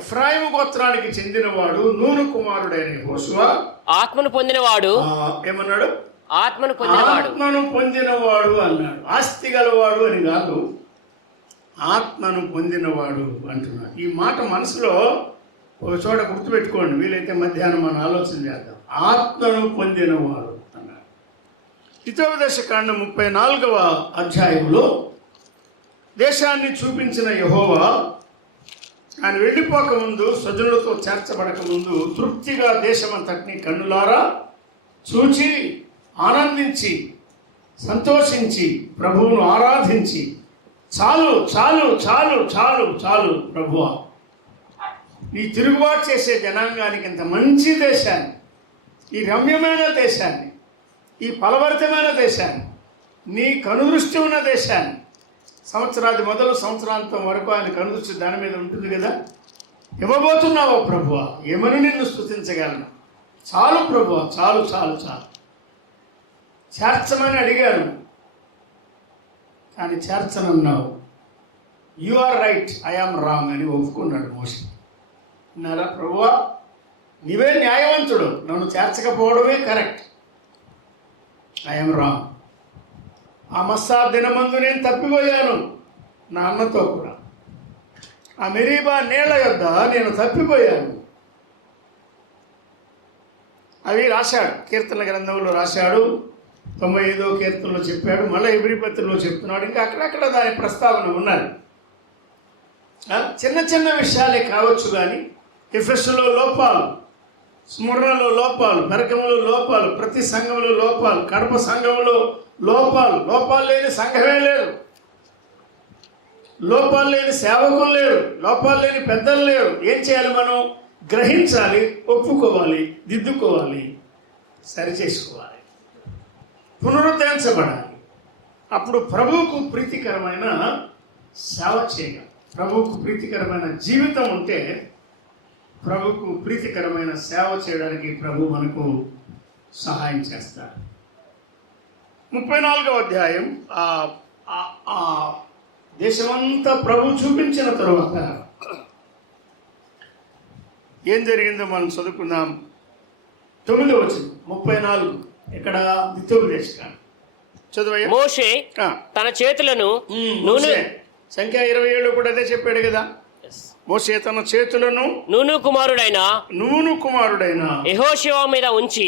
ఎఫ్రాయిము గోత్రానికి చెందినవాడు, నూను కుమారుడైన యెహోషువ ఆత్మను పొందినవాడు. ఏమన్నాడు? ఆత్మను పొందినవాడు అన్నాడు. ఆస్తి గలవాడు అని కాదు, ఆత్మను పొందినవాడు అంటున్నాడు. ఈ మాట మనసులో ఒక చోట గుర్తుపెట్టుకోండి, వీలైతే మధ్యాహ్నం మనం ఆలోచన చేద్దాం. ఆత్మను పొందినవాడు అన్నాడు. హితోపదేశకాండం 34వ అధ్యాయంలో దేశాన్ని చూపించిన యెహోవా ఆయన వెళ్ళిపోకముందు, స్వజనులతో చేర్చబడకముందు తృప్తిగా దేశమంతటిని కన్నులారా చూచి ఆనందించి సంతోషించి ప్రభువును ఆరాధించి, చాలు చాలు చాలు చాలు చాలు ప్రభువా, ఈ తిరుగుబాటు చేసే జనాంగానికి ఇంత మంచి దేశాన్ని, ఈ రమ్యమైన దేశాన్ని, ఈ ఫలభరితమైన దేశాన్ని, నీ కనుదృష్టి ఉన్న దేశాన్ని, సంవత్సరాది మొదలు సంవత్సరాంతం వరకు ఆయన కనుదృష్టి దాని మీద ఉంటుంది కదా, ఇవ్వబోతున్నావో ప్రభువా, ఏమని నిన్ను స్తుతించగలను? చాలు ప్రభువా, చాలు చాలు చాలు. చేర్చమని అడిగాను, కానీ చేర్చనన్నావు. You are right, I am wrong అని ఒప్పుకున్నాడు మోషే. అన్నారా, ప్రభువా నీవే న్యాయవంతుడు, నన్ను చేర్చకపోవడమే కరెక్ట్, ఐ ఆమ్ రాంగ్. ఆ మస్సా దినమందు నేను తప్పిపోయాను, నా అన్నతో కూడా. ఆ మెరీబా నీళ్ల యొద్ద నేను తప్పిపోయాను. అవి రాశాడు, కీర్తన గ్రంథంలో రాశాడు, 95వ కీర్తనలో చెప్పాడు, మళ్ళీ హెబ్రీ పత్రికలో చెప్తున్నాడు. ఇంకా అక్కడక్కడ దాని ప్రస్తావన ఉన్నది. చిన్న చిన్న విషయాలే కావచ్చు కానీ ఎఫెసులో లోపాలు, స్మరణలో లోపాలు, బెరకములో లోపాలు, ప్రతి సంఘంలో లోపాలు, కడప సంఘంలో లోపాలు లేని సంఘమే లేదు, లోపాలు లేని సేవకులు లేరు, లోపాలు లేని పెద్దలు లేరు. ఏం చేయాలి? మనం గ్రహించాలి, ఒప్పుకోవాలి, దిద్దుకోవాలి, సరిచేసుకోవాలి, పునరుద్ధరించబడాలి. అప్పుడు ప్రభువుకు ప్రీతికరమైన సేవ చేయగలం. ప్రభువుకు ప్రీతికరమైన జీవితం ఉంటే ప్రభువుకు ప్రీతికరమైన సేవ చేయడానికి ప్రభు మనకు సహాయం చేస్తారు. 34వ అధ్యాయం ఆ దేశమంతా ప్రభు చూపించిన తరువాత ఏం జరిగిందో మనం చదువుకుందాం. 9వ వచనం 34 ఇక్కడ ద్వితీయోపదేశకాండం చదువయ్యా. మోషే తన చేతులను నూనె, సంఖ్య 27 కూడా అదే చెప్పాడు కదా. మోషే తన చేతులను నూను కుమారుడైన యెహోషువ మీద ఉంచి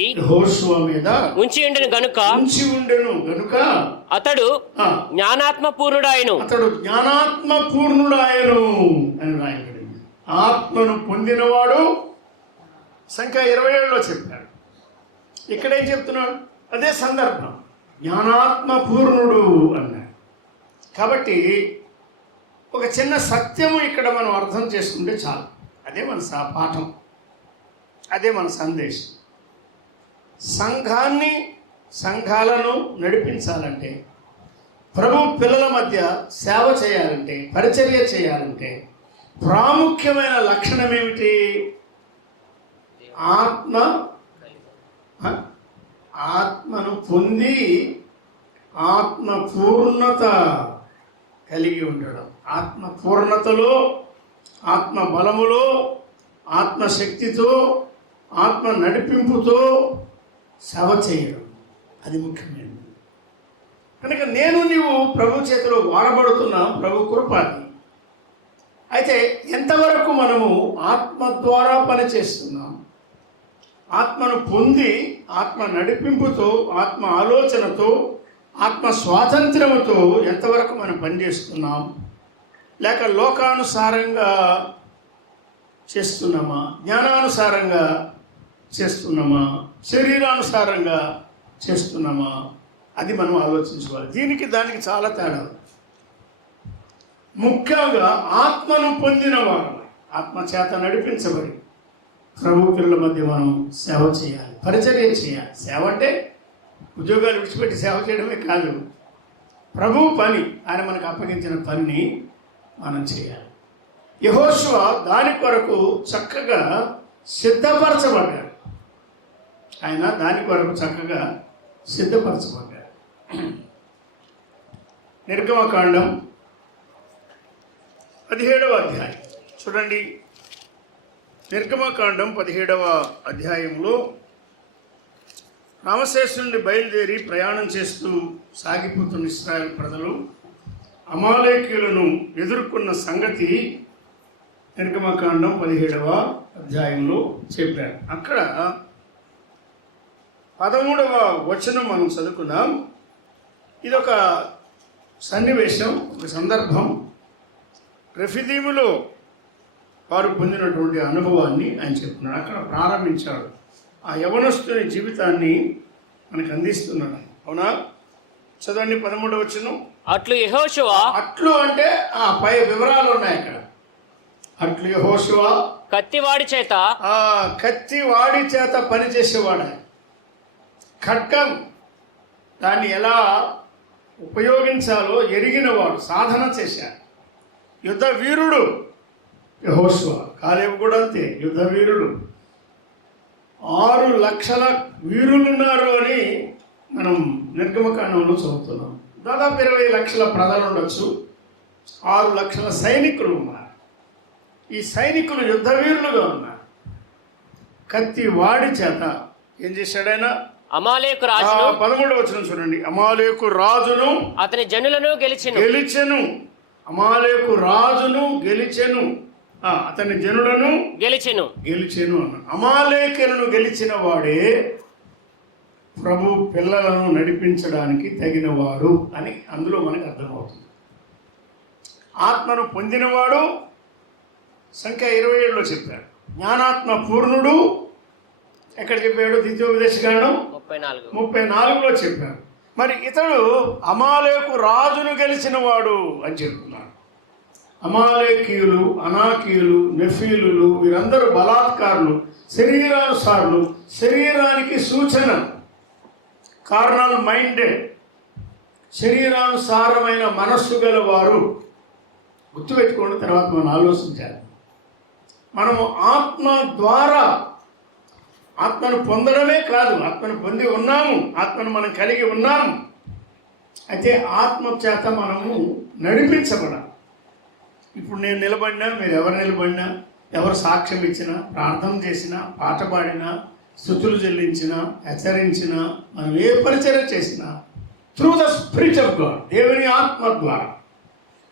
ఉండెను గనుక అతడు జ్ఞానాత్మ పూర్ణుడాయను అని రాయబడింది. ఆత్మను పొందినవాడు సంఖ్య 27లో చెప్పాడు. ఇక్కడేం చెప్తున్నాడు? అదే సందర్భం, జ్ఞానాత్మ పూర్ణుడు అన్నాడు. కాబట్టి ఒక చిన్న సత్యము ఇక్కడ మనం అర్థం చేసుకుంటే చాలు. అదే మన పాఠం, అదే మన సందేశం. సంఘాలను నడిపించాలంటే, ప్రభు పిల్లల మధ్య సేవ చేయాలంటే, పరిచర్య చేయాలంటే ప్రాముఖ్యమైన లక్షణం ఏమిటి? ఆత్మను పొంది ఆత్మ పూర్ణత కలిగి ఉండడం. ఆత్మ పూర్ణతలో, ఆత్మ బలములో, ఆత్మశక్తితో, ఆత్మ నడిపింపుతో సేవ చేయడం, అది ముఖ్యమైనది. కనుక నీవు ప్రభు చేతిలో వాడబడుతున్నాం, ప్రభు కృపాది. అయితే ఎంతవరకు మనము ఆత్మ ద్వారా పనిచేస్తున్నాం, ఆత్మను పొంది ఆత్మ నడిపింపుతో, ఆత్మ ఆలోచనతో, ఆత్మ స్వాతంత్ర్యముతో ఎంతవరకు మనం పనిచేస్తున్నాం? లేక లోకానుసారంగా చేస్తున్నామా, జ్ఞానానుసారంగా చేస్తున్నామా, శరీరానుసారంగా చేస్తున్నామా? అది మనం ఆలోచించుకోవాలి. దీనికి దానికి చాలా తేడా. ముఖ్యంగా ఆత్మను పొందిన వారు, ఆత్మ చేత నడిపించబడి ప్రభు పిల్లల మధ్య మనం సేవ చేయాలి, పరిచర్య చేయాలి. సేవ అంటే ఉద్యోగాలు విడిచిపెట్టి సేవ చేయడమే కాదు, ప్రభు పని, ఆయన మనకు అప్పగించిన పనిని మనం చేయాలి. యెహోషువ దాని కొరకు చక్కగా సిద్ధపరచబడ్డాడు. ఆయన దాని కొరకు చక్కగా సిద్ధపరచబడ్డాడు. నిర్గమకాండం 17వ అధ్యాయం చూడండి. నిర్గమకాండం 17వ అధ్యాయంలో రామశేషు నుండి బయలుదేరి ప్రయాణం చేస్తూ సాగిపోతున్న ఇశ్రాయేలు ప్రజలు అమాలేకీయులను ఎదుర్కొన్న సంగతి నిర్గమకాండం 17వ అధ్యాయంలో చెప్పారు. అక్కడ 13వ వచనం మనం చదువుకుందాం. ఇదొక సన్నివేశం, ఒక సందర్భం. రెఫిదీములో వారు పొందినటువంటి అనుభవాన్ని ఆయన చెప్తున్నాడు. అక్కడ ప్రారంభించాడు. ఆ యవనస్తుని జీవితాన్ని మనకు అందిస్తున్నాడు. అవునా? చదవండి 13వ వచనం. అట్లు యెహోషువ, అట్లు అంటే ఆ పై వివరాలు ఉన్నాయి అక్కడ. అట్లు యెహోషువ కత్తివాడి చేత పనిచేసేవాడు. ఖడ్గం దాన్ని ఎలా ఉపయోగించాలో ఎరిగినవాడు, సాధన చేశాడు. యుద్ధ వీరుడు యెహోషువ. కాలేబు కూడా అంతే, యుద్ధ వీరుడు. 6 లక్షల వీరులున్నారు అని మనం నిర్గమకాండంలో చదువుతున్నాం. దాదాపు 20 లక్షల ప్రజలు ఉండొచ్చు, 6 లక్షల సైనికులు ఉన్నారు. ఈ సైనికులు యుద్ధ వీరులుగా ఉన్నారు. కత్తి వాడి చేత ఏం చేశాడైనా? అమాలేకు రాజును 13వ వచనం చూడండి. అమాలేకు రాజును అతని జనులను గెలిచెను. అమాలేకు రాజును గెలిచెను, అతని జనులను గెలిచెను అన్న. అమాలేకులను గెలిచిన వాడే ప్రభు పిల్లలను నడిపించడానికి తగినవాడు అని అందులో మనకు అర్థమవుతుంది. ఆత్మను పొందినవాడు సంఖ్య 27లో చెప్పాడు. జ్ఞానాత్మ పూర్ణుడు ఎక్కడ చెప్పాడు? ద్వితీయోపదేశకాండం 34లో చెప్పాడు. మరి ఇతడు అమాలేకు రాజును గెలిచిన వాడు అని చెప్తున్నాడు. అమాలేకీయులు, అనాకీయులు, నెఫీలులు వీరందరూ బలాత్కారులు, శరీరానుసారులు, శరీరానికి సూచన, కార్నల్ మైండెడ్, శరీరానుసారమైన మనస్సు గల వారు. గుర్తుపెట్టుకోండి, తర్వాత మనం ఆలోచించాలి. మనము ఆత్మ ద్వారా ఆత్మను పొందడమే కాదు, ఆత్మను పొంది ఉన్నాము, ఆత్మను మనం కలిగి ఉన్నాము. అయితే ఆత్మ చేత మనము నడిపించబడాలి. ఇప్పుడు నేను నిలబడినా, మీరు ఎవరు నిలబడినా, ఎవరు సాక్ష్యం ఇచ్చినా, ప్రార్థన చేసినా, పాట పాడినా, స్తుతులు చెల్లించినా, హెచ్చరించినా, మనం ఏ పరిచర్య చేసినా through the spirit of God, దేవుని ఆత్మ ద్వారా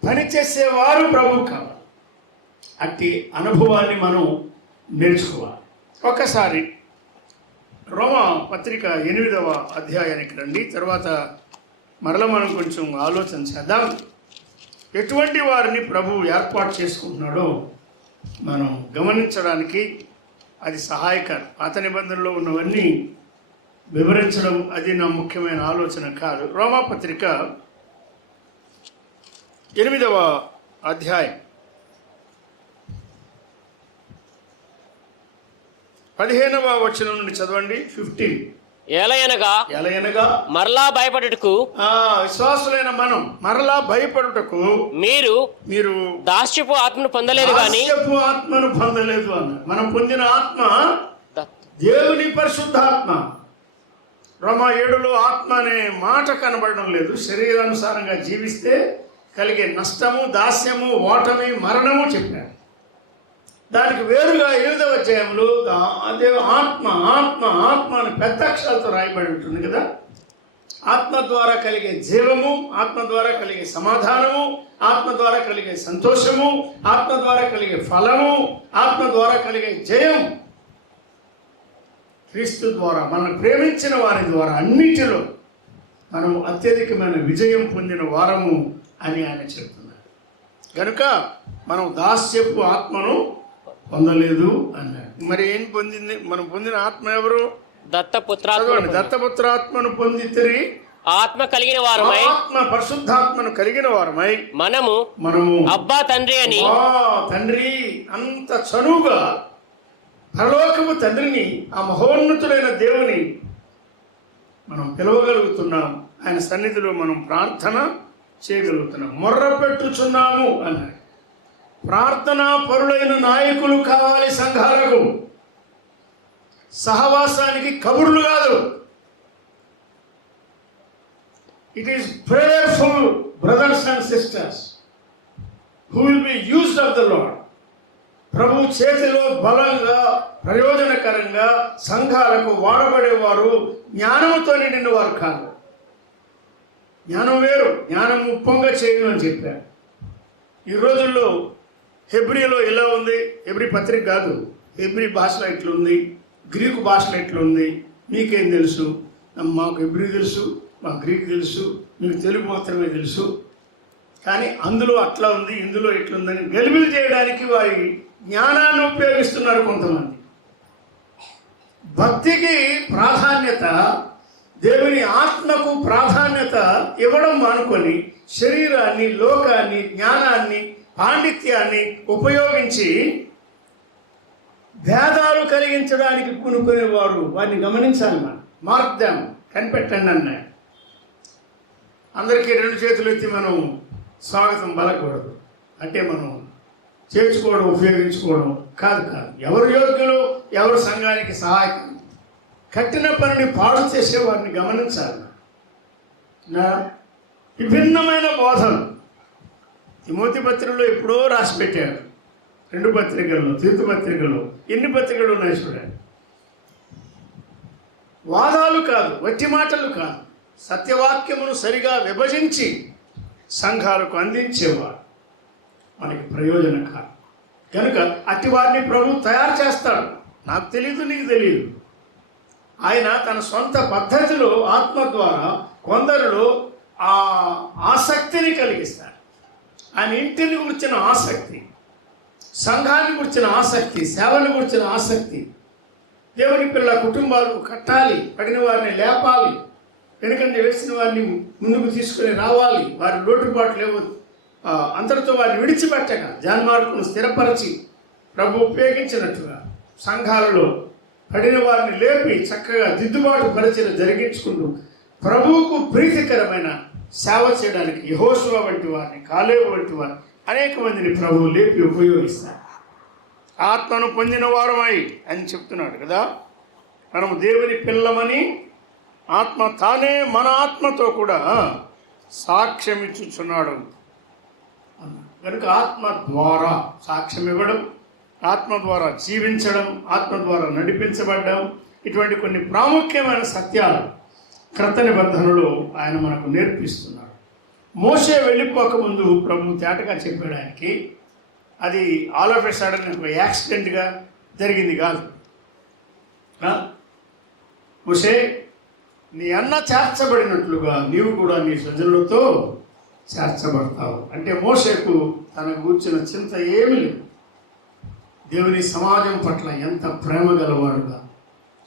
పనిచేసేవారు ప్రభువు కావాలి. అట్టి అనుభవాన్ని మనం నేర్చుకోవాలి. ఒకసారి రోమా పత్రిక 8వ అధ్యాయానికి రండి. తర్వాత మరలా మనం కొంచెం ఆలోచన చేద్దాం. ఎటువంటి వారిని ప్రభువు ఏర్పాటు చేసుకుంటున్నాడో మనం గమనించడానికి అది సహాయకరం. పాత నిబంధనలో ఉన్నవన్నీ వివరించడం అది నా ముఖ్యమైన ఆలోచన కాదు. రోమా పత్రిక 8వ అధ్యాయం 15వ వచనం నుండి చదవండి. 15. ఎలయనగా మరలా భయపడుటకు, విశ్వాసులైన మనం మరలా భయపడుటకు మీరు దాస్యపు ఆత్మను పొందలేదు కానీ ఆత్మను పొందలేదు అన్నారు. మనం పొందిన ఆత్మ దేవుని పరిశుద్ధాత్మ. రోమా 7లో ఆత్మ అనే మాట కనబడడం లేదు. శరీరానుసారంగా జీవిస్తే కలిగే నష్టము, దాస్యము, ఓటమి, మరణము చెప్పారు. దానికి వేరుగా 8వ అధ్యాయంలో అదే ఆత్మ ఆత్మ ఆత్మ అని పెద్ద అక్షరాలతో రాయబడి ఉంటుంది కదా. ఆత్మ ద్వారా కలిగే జీవము, ఆత్మ ద్వారా కలిగే సమాధానము, ఆత్మ ద్వారా కలిగే సంతోషము, ఆత్మ ద్వారా కలిగే ఫలము, ఆత్మ ద్వారా కలిగే జయం, క్రీస్తు ద్వారా మనం ప్రేమించిన వారి ద్వారా అన్నిటిలో మనం అత్యధికమైన విజయం పొందిన వారము అని ఆయన చెప్తున్నారు. కనుక మనం దాస్యపు ఆత్మను పొందలేదు అన్నాడు. మరి ఏం పొందింది? మనం పొందిన ఆత్మ ఎవరు? దత్తపుత్రాత్మను పొందితిరి. ఆత్మ కలిగిన వారమై, ఆత్మ పరిశుద్ధాత్మను కలిగిన వారమై మనము అబ్బా తండ్రి అని, తండ్రి అంత చనువుగా పరలోకపు తండ్రిని, ఆ మహోన్నతుడైన దేవుని మనం పిలవగలుగుతున్నాం. ఆయన సన్నిధిలో మనం ప్రార్థన చేయగలుగుతున్నాం, మొర్ర పెట్టుచున్నాము అన్నాడు. ప్రార్థనా పరులైన నాయకులు కావాలి సంఘాలకు. సహవాసానికి కబుర్లు కాదు. It is prayerful brothers and sisters who will be used of the Lord. ప్రభు చేతిలో బలంగా, ప్రయోజనకరంగా సంఘాలకు వాడబడేవారు జ్ఞానముతో నిండిన వారు కాదు. జ్ఞానం వేరు, జ్ఞానం ఉప్పొంగ చేయను అని చెప్పారు. ఈ రోజుల్లో హెబ్రీలో ఎలా ఉంది? హెబ్రీ పత్రిక కాదు, హెబ్రీ భాషలో ఎట్లుంది, గ్రీకు భాషలో ఎట్లుంది, మీకేం తెలుసు? మాకు హెబ్రీ తెలుసు, మాకు గ్రీక్ తెలుసు, మీకు తెలుగు మాత్రమే తెలుసు. కానీ అందులో అట్లా ఉంది, ఇందులో ఎట్లుందని గలిబిలి చేయడానికి వారి జ్ఞానాన్ని ఉపయోగిస్తున్నారు కొంతమంది. భక్తికి ప్రాధాన్యత, దేవుని ఆత్మకు ప్రాధాన్యత ఇవ్వడం మానుకొని శరీరాన్ని, లోకాన్ని, జ్ఞానాన్ని, పాండిత్యాన్ని ఉపయోగించి భేదాలు కలిగించడానికి పూనుకునేవారు. వారిని గమనించాలి. మనం మార్క్ దెమ్, కనిపెట్టండి అన్నాడు. అందరికీ 2 చేతులు ఎత్తి మనం స్వాగతం పలకూడదు. అంటే మనం చేర్చుకోవడం, ఉపయోగించుకోవడం కాదు. ఎవరు యోగ్యులు, ఎవరు సంఘానికి సహాయకం, కట్టిన పనిని పాడు చేసేవారిని గమనించాలి. విభిన్నమైన బోధలు తిమోతి పత్రికలో ఎప్పుడో రాసి పెట్టాడు. 2 పత్రికల్లో, తీతు పత్రికలో ఎన్ని పత్రికలు ఉన్నాయి చూడండి. వాదాలు కాదు, వట్టి మాటలు కాదు, సత్యవాక్యమును సరిగా విభజించి సంఘాలకు అందించేవాడు మనకి ప్రయోజనకారు. కనుక అట్టి వారిని ప్రభు తయారు చేస్తాడు. నాకు తెలియదు, నీకు తెలియదు. ఆయన తన సొంత పద్ధతిలో ఆత్మ ద్వారా కొందరిలో ఆ ఆసక్తిని కలిగిస్తాడు. ఆయన ఇంటిని గురించిన ఆసక్తి, సంఘాన్ని గురించిన ఆసక్తి, సేవని గురించిన ఆసక్తి, దేవుని పిల్లల కుటుంబాలు కట్టాలి, పడిన వారిని లేపాలి, వెనుకంటే వేసిన వారిని ముందుకు తీసుకుని రావాలి, వారి లోటుపాట్లు లేవు అంతటితో వారిని విడిచిపెట్టక జాన్మార్కును స్థిరపరిచి ప్రభు ఉపయోగించినట్టుగా సంఘాలలో పడిన వారిని లేపి చక్కగా దిద్దుబాటు పరిచయం జరిగించుకుంటూ ప్రభువుకు ప్రీతికరమైన సేవ చేయడానికి యెహోషువ వంటి వారిని, కాలేబు వంటి వారిని అనేక మందిని ప్రభువు లేపి ఉపయోగిస్తారు. ఆత్మను పొందిన వారమై అని చెప్తున్నాడు కదా. మనము దేవుని పిల్లమని ఆత్మ తానే మన ఆత్మతో కూడా సాక్ష్యం ఇచ్చుచున్నాడు. కనుక ఆత్మ ద్వారా సాక్ష్యం ఇవ్వడం, ఆత్మ ద్వారా జీవించడం, ఆత్మ ద్వారా నడిపించబడ్డం, ఇటువంటి కొన్ని ప్రాముఖ్యమైన సత్యాలు క్రొత్త నిబంధనలో ఆయన మనకు నేర్పిస్తున్నాడు. మోషే వెళ్ళిపోకముందు ప్రభు తేటగా చెప్పాడు ఆయనకి. అది ఆల్ ఆఫ్ ఎ సడన్ ఒక యాక్సిడెంట్గా జరిగింది కాదు. మోషే, నీ అన్న చేర్చబడినట్లుగా నీవు కూడా నీ స్వజనులతో చేర్చబడతావు. అంటే మోషేకు తనకు కూర్చిన చింత ఏమీ లేదు. దేవుని సమాజం పట్ల ఎంత ప్రేమ గలవాడుగా,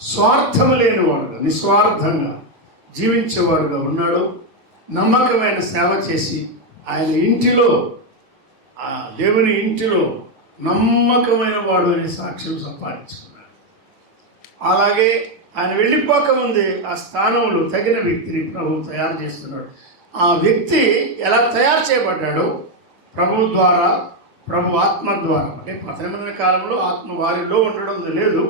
స్వార్థము లేనివాడుగా, నిస్వార్థంగా జీవించేవాడుగా ఉన్నాడో, నమ్మకమైన సేవ చేసి ఆయన ఇంటిలో, ఆ దేవుని ఇంటిలో నమ్మకమైన వాడు అనే సాక్ష్యం సంపాదించుకున్నాడు. అలాగే ఆయన వెళ్ళిపోకముందే ఆ స్థానంలో తగిన వ్యక్తిని ప్రభు తయారు చేస్తున్నాడు. ఆ వ్యక్తి ఎలా తయారు చేయబడ్డాడో ప్రభు ద్వారా, ప్రభు ఆత్మ ద్వారా. అంటే పతనమైన కాలంలో ఆత్మ వారిలో ఉండడం లేదు,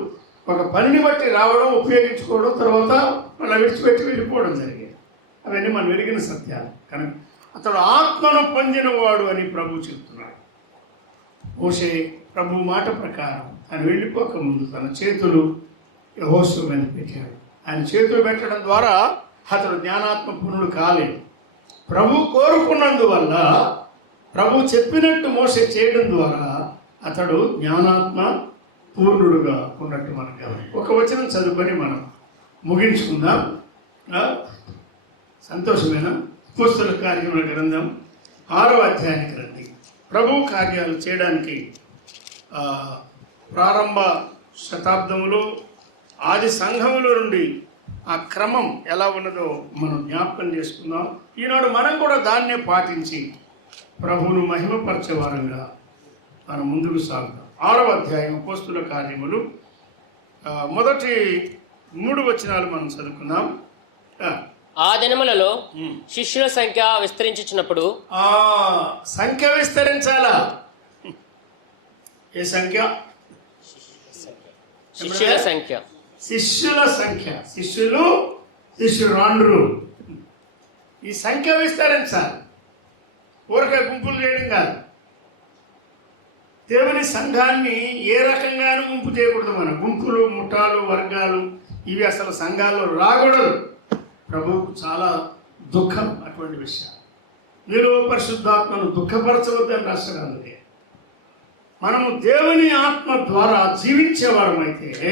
ఒక పనిని బట్టి రావడం, ఉపయోగించుకోవడం, తర్వాత మళ్ళీ విడిచిపెట్టి వెళ్ళిపోవడం జరిగేది. అవన్నీ మనం వెలిగిన సత్యాలు. కనుక అతడు ఆత్మను పొందినవాడు అని ప్రభు చెప్తున్నాడు. మోషే ప్రభు మాట ప్రకారం ఆయన వెళ్ళిపోకముందు తన చేతులు యెహోషువ మీద పెట్టాడు. ఆయన చేతులు పెట్టడం ద్వారా అతడు జ్ఞానాత్మపూర్ణుడు కాలేదు. ప్రభు కోరుకున్నందువల్ల, ప్రభు చెప్పినట్టు మోసే చేయడం ద్వారా అతడు జ్ఞానాత్మ పూర్ణుడుగా ఉన్నట్టు మనకు కావాలి. ఒక వచనం చదువుకొని మనం ముగించుకుందాం. సంతోషమైన అపోస్తలుల కార్యముల గ్రంథం 6వ అధ్యాయానికి రండి. ప్రభు కార్యాలు చేయడానికి ప్రారంభ శతాబ్దములో ఆది సంఘములో నుండి ఆ క్రమం ఎలా ఉన్నదో మనం జ్ఞాపకం చేసుకుందాం. ఈనాడు మనం కూడా దాన్నే పాటించి ప్రభువును మహిమపరిచే వారంగా మనం ముందుకు సాగుతాం. 6వ అధ్యాయం అపోస్తలుల కార్యములు మొదటి 3 వచనాలు మనం చదువుకుందాం. ఆ దినములలో శిష్యుల సంఖ్య విస్తరించుచున్నప్పుడు, ఆ సంఖ్య విస్తరించాలా? ఏ సంఖ్య? శిష్యుల సంఖ్య, శిష్యుల సంఖ్య, శిష్యురాండ్రు, ఈ సంఖ్య విస్తరించాలి. ఊరక గుంపులు చేయడం కాదు. దేవుని సంఘాన్ని ఏ రకంగానూ గుంపు చేయకూడదు. మన గుంపులు, ముఠాలు, వర్గాలు ఇవి అసలు సంఘాల్లో రాకూడదు. ప్రభువుకు చాలా దుఃఖం అటువంటి విషయాలు. మీరు పరిశుద్ధాత్మను దుఃఖపరచవద్దని రాష్ట్రాలు. మనము దేవుని ఆత్మ ద్వారా జీవించేవారమైతే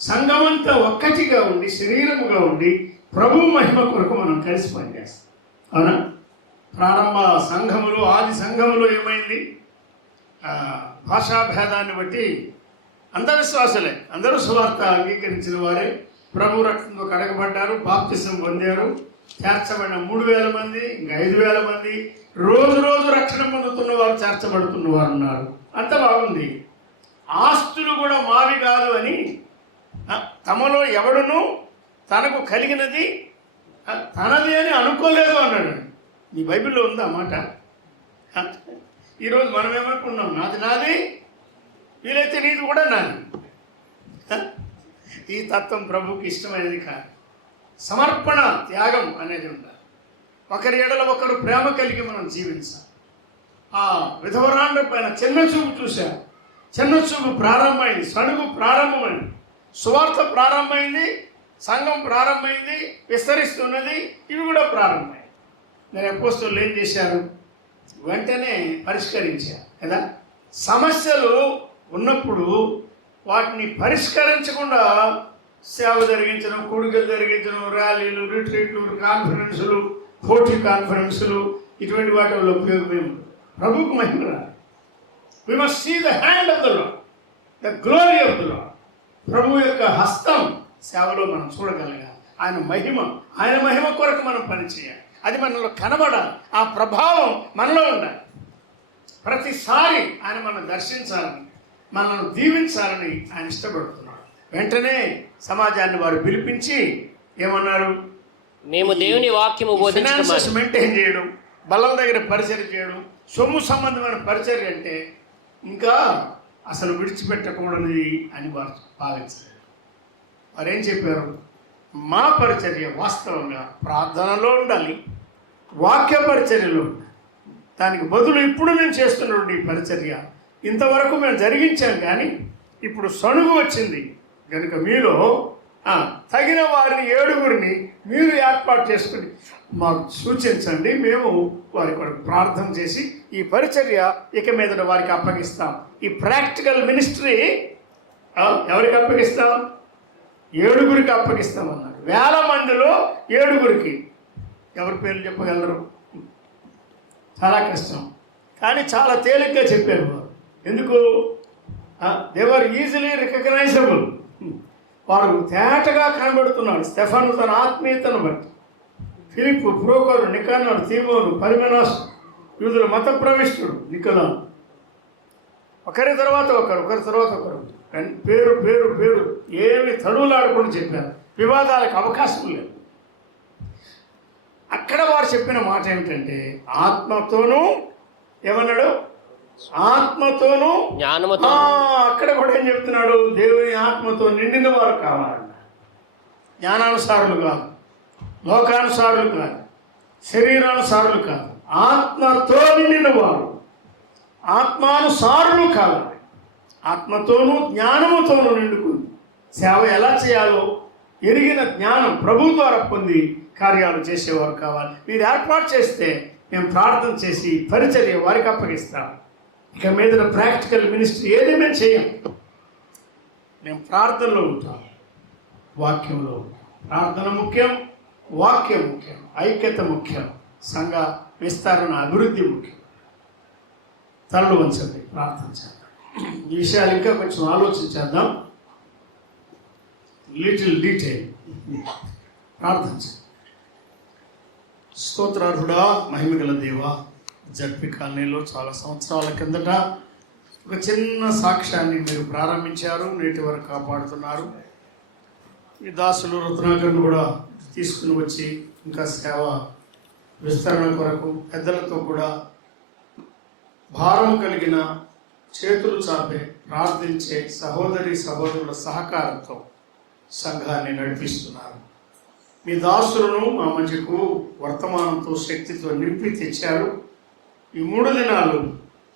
సంఘమంతా ఒక్కటిగా ఉండి, శరీరముగా ఉండి ప్రభు మహిమ కొరకు మనం కలిసి పనిచేస్తాం. అవునా? ప్రారంభ సంఘములో, ఆది సంఘములో ఏమైంది? భాషాభేదాన్ని బట్టి అంధవిశ్వాసులే, అందరూ సువార్త అంగీకరించిన వారే, ప్రభు రక్తంతో కడగబడ్డారు, బాప్తిసం పొందారు, చేర్చబడిన 3000 మంది, ఇంకా 5000 మంది, రోజు రోజు రక్షణ పొందుతున్న వారు, చేర్చబడుతున్న వారు ఉన్నారు. అంత బాగుంది. ఆస్తులు కూడా మావి కాదు అని, తమలో ఎవడును తనకు కలిగినది తనది అని అనుకోలేదు అన్నాడు. నీ బైబిల్లో ఉందా మాట? ఈరోజు మనం ఏమనుకున్నాం, నాది నాది, వీలైతే నీది కూడా నాది. ఈ తత్వం ప్రభువుకి ఇష్టమైనది కాదు. సమర్పణ, త్యాగం అనేది ఉండాలి. ఒకరి ఎడల ఒకరు ప్రేమ కలిగి మనం జీవించాలి. ఆ విధవరాండ్ర పైన చిన్న చూపు చూశారు. చిన్న చూపు ప్రారంభమైంది, సడుగు ప్రారంభమైంది, సువార్త ప్రారంభమైంది, సంఘం ప్రారంభమైంది, విస్తరిస్తున్నది. ఇవి కూడా ప్రారంభమైంది. నేను అపోస్తలులు ఏం చేశారు? వెంటనే పరిష్కరించారు కదా. సమస్యలు ఉన్నప్పుడు వాటిని పరిష్కరించకుండా సేవ జరిగించడం, కూడికలు జరిగించడం, ర్యాలీలు, రిట్రీట్లు, కాన్ఫరెన్సులు, పోటీ కాన్ఫరెన్సులు, ఇటువంటి వాటి వల్ల ఉపయోగం. ప్రభువుకు మహిమ రాదు. We must see the hand of the Lord, the glory of the Lord. ప్రభు యొక్క హస్తం సేవలో మనం చూడగలగాలి. ఆయన మహిమ కొరకు మనం పనిచేయాలి. అది మనలో కనబడాలి. ఆ ప్రభావం మనలో ఉండాలి. ప్రతిసారి ఆయన మనం దర్శించాలని, మనల్ని దీవించాలని ఆయన ఇష్టపడుతున్నాడు. వెంటనే సమాజాన్ని వారు పిలిపించి ఏమన్నారు? మేము దేవుని వాక్యము ఫైనాన్సెస్ మెయింటైన్ చేయడం, బలం దగ్గర పరిచయం చేయడం, సొమ్ము సంబంధమైన పరిచర్య అంటే ఇంకా అసలు విడిచిపెట్టకూడనిది అని వారు భావించారు. వారేం చెప్పారు? మా పరిచర్య వాస్తవంగా ప్రార్థనలో ఉండాలి, వాక్య పరిచర్యలో ఉండాలి. దానికి బదులు ఇప్పుడు మేము చేస్తున్నటువంటి ఈ పరిచర్య ఇంతవరకు మేము జరిగించాం, కానీ ఇప్పుడు సణుగు వచ్చింది కనుక మీలో తగిన వారిని 7గురిని మీరు ఏర్పాటు చేసుకుని మాకు సూచించండి. మేము వారి కొరకు ప్రార్థన చేసి ఈ పరిచర్య ఇక మీద వారికి అప్పగిస్తాం. ఈ ప్రాక్టికల్ మినిస్ట్రీ ఎవరికి అప్పగిస్తాం? 7గురికి అప్పగిస్తామన్నారు. 1000 మందిలో 7గురికి ఎవరి పేర్లు చెప్పగలరు? చాలా కష్టం, కానీ చాలా తేలిగ్గా చెప్పారు వారు. ఎందుకు? దేవర్ ఈజీలీ రికగ్నైజబుల్. వారు తేటగా కనబడుతున్నాడు. స్టెఫను తన ఆత్మీయతను బట్టి, ఫిలిప్పు, ప్రోకోరు, నికానోరు, తీమోను, పర్మెనాసు, యూదుల మత ప్రవిష్టుడు నికోలాను, ఒకరి తర్వాత ఒకరు పేరు పేరు పేరు ఏమి తడువులాడకుండా చెప్పారు. వివాదాలకు అవకాశం లేదు. అక్కడ వారు చెప్పిన మాట ఏమిటంటే ఆత్మతోనూ, ఏమన్నాడు? ఆత్మతోనూ జ్ఞానముతో. అక్కడ కూడా ఏం చెప్తున్నాడు? దేవుని ఆత్మతో నిండిన వారు కావాలన్న. జ్ఞానానుసారులు కాదు, లోకానుసారులు కాదు, శరీరానుసారులు కాదు, ఆత్మతో నిండిన వారు, ఆత్మానుసారులు కావాలి. ఆత్మతోనూ జ్ఞానముతోనూ నిండుకుంది. సేవ ఎలా చేయాలో ఎరిగిన జ్ఞానం ప్రభు ద్వారా పొంది కార్యాలు చేసేవారు కావాలి. మీరు ఏర్పాటు చేస్తే మేము ప్రార్థన చేసి పరిచర్య వారికి అప్పగిస్తాం. ఇక మీద ప్రాక్టికల్ మినిస్ట్రీ ఏది మేము చేయం. మేము ప్రార్థనలో ఉంటాం, వాక్యంలో ఉంటాం. ప్రార్థన ముఖ్యం, వాక్యం ముఖ్యం, ఐక్యత ముఖ్యం, సంఘ విస్తరణ, అభివృద్ధి ముఖ్యం. తలలు వంచండి, ప్రార్థన చేద్దాం. ఈ విషయాలు ఇంకా కొంచెం ఆలోచించేద్దాం. లిటిల్ డీటెయిల్ ప్రార్థన చేద్దాం. స్తోత్రార్హుడా, మహిమగల దేవా, జడ్పీ కాలనీలో చాలా సంవత్సరాల కిందట ఒక చిన్న సాక్ష్యాన్ని మీరు ప్రారంభించారు, నేటి వరకు కాపాడుతున్నారు. ఈ దాసులు రత్నాకర్ను కూడా తీసుకుని వచ్చి ఇంకా సేవ విస్తరణ కొరకు పెద్దలతో కూడా భారం కలిగిన, చేతులు చాపే ప్రార్థించే సహోదరుల సహకారంతో సంఘాన్ని నడిపిస్తున్నారు. మీ దాసులను మా మధ్యకు వర్తమానంతో, శక్తితో నింపి తెచ్చారు. ఈ 3 దినాలు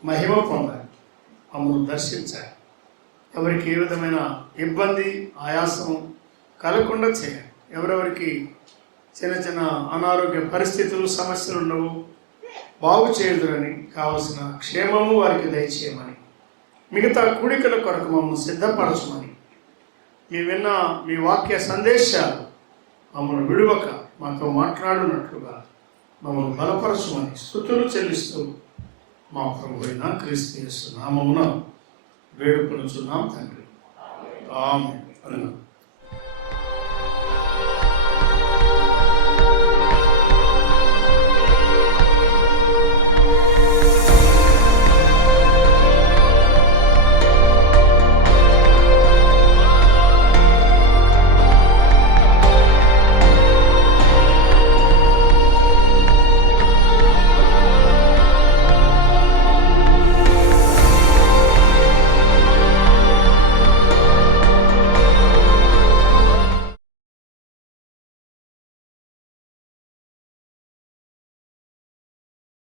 మహిమ పొందాలి, మమ్మల్ని దర్శించాలి. ఎవరికి ఏ విధమైన ఇబ్బంది, ఆయాసం కలగకుండా చేయాలి. ఎవరెవరికి చిన్న చిన్న అనారోగ్య పరిస్థితులు, సమస్యలు ఉండవు, బాగు చేయుదురని, కావలసిన క్షేమము వారికి దయచేయమని, మిగతా కూడికల కొరకు మమ్మల్ని సిద్ధపరచమని, మీ విన్న మీ వాక్య సందేశాలు మమ్మల్ని విడువక మాతో మాట్లాడినట్లుగా మమ్మల్ని బలపరచమని స్తుతులు చెల్లిస్తూ మా ప్రభువైన క్రీస్తు యేసు నామమున వేడుకొనుచున్నాం తండ్రి. ఆమేన్.